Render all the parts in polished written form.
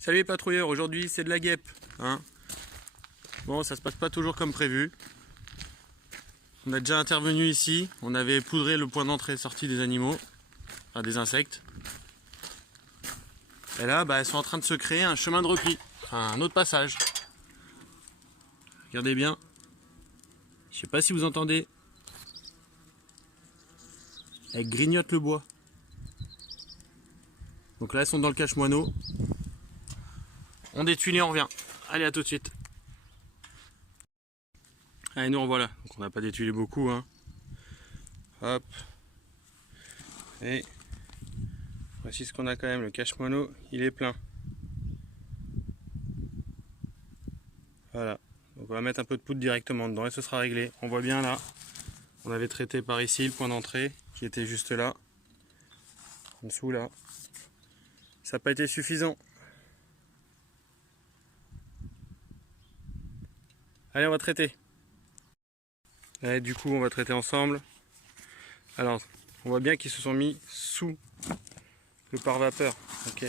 Salut les patrouilleurs, aujourd'hui c'est de la guêpe. Hein. Bon, ça se passe pas toujours comme prévu. On a déjà intervenu ici, on avait poudré le point d'entrée et sortie des animaux, enfin des insectes. Et là, elles sont en train de se créer un chemin de repli, enfin un autre passage. Regardez bien. Je sais pas si vous entendez. Elles grignotent le bois. Donc là, elles sont dans le cache-moineau. On détuile et on revient. Allez, à tout de suite. Allez, nous revoilà. Donc on n'a pas détuilé beaucoup. Hein. Hop. Et voici ce qu'on a quand même. Le cache-moineau, il est plein. Voilà. Donc on va mettre un peu de poudre directement dedans et ce sera réglé. On voit bien là. On avait traité par ici le point d'entrée qui était juste là. En dessous là. Ça n'a pas été suffisant. Allez, on va traiter. Et du coup, on va traiter ensemble. Alors, on voit bien qu'ils se sont mis sous le pare-vapeur. Ok.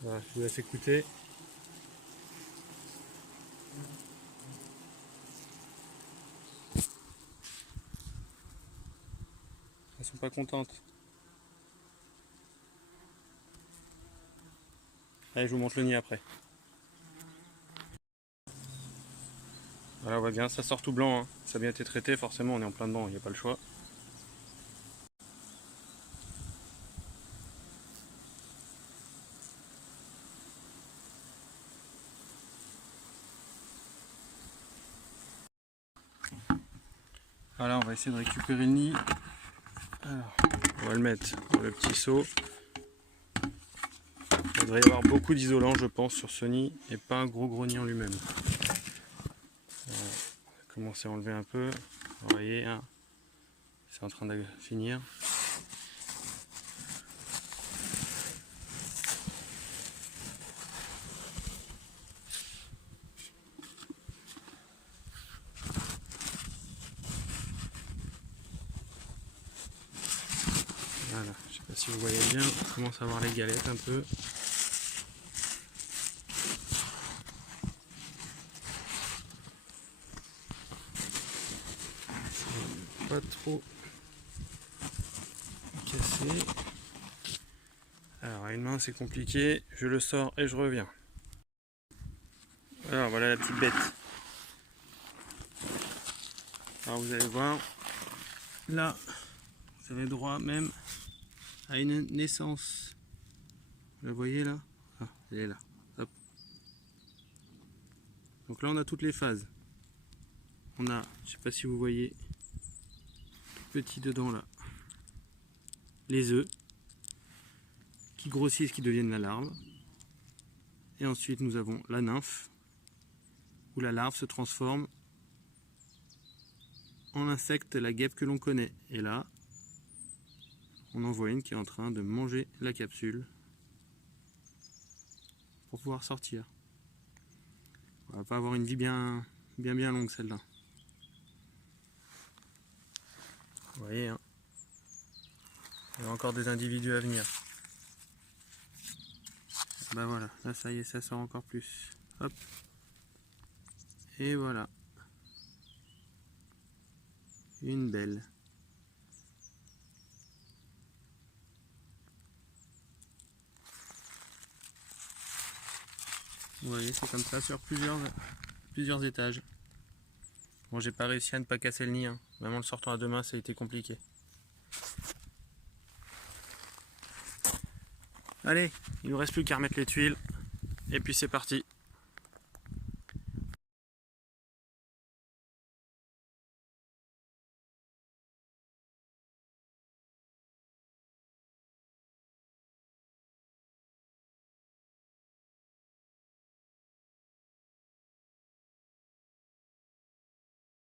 Voilà, je vous laisse écouter. Elles sont pas contentes. Allez, je vous montre le nid après. Voilà, on voit bien, ça sort tout blanc. Hein. Ça a bien été traité, forcément, on est en plein dedans, il n'y a pas le choix. Voilà, on va essayer de récupérer le nid. Alors, on va le mettre dans le petit seau. Il devrait y avoir beaucoup d'isolant, je pense, sur ce nid, et pas un gros nid en lui-même. On va commencer à enlever un peu. Vous voyez, hein, c'est en train de finir. Voilà, je sais pas si vous voyez bien, on commence à voir les galettes un peu. Pas trop cassé. Alors à une main c'est compliqué, je le sors et je reviens. Alors voilà la petite bête. Alors vous allez voir, là vous avez droit même à une naissance. Vous la voyez là? Ah, elle est là. Hop. Donc là on a toutes les phases. On a, je sais pas si vous voyez, tout petit dedans là, les œufs qui grossissent, qui deviennent la larve. Et ensuite nous avons la nymphe, où la larve se transforme en l'insecte, la guêpe que l'on connaît. Et là, on en voit une qui est en train de manger la capsule pour pouvoir sortir. On va pas avoir une vie bien longue celle-là. Vous voyez, hein, il y a encore des individus à venir. Ben voilà, là ça y est, ça sort encore plus. Hop. Et voilà. Une belle. Vous voyez, c'est comme ça sur plusieurs étages. Bon, j'ai pas réussi à ne pas casser le nid. Hein. Même en le sortant à deux mains, ça a été compliqué. Allez, il ne nous reste plus qu'à remettre les tuiles. Et puis c'est parti.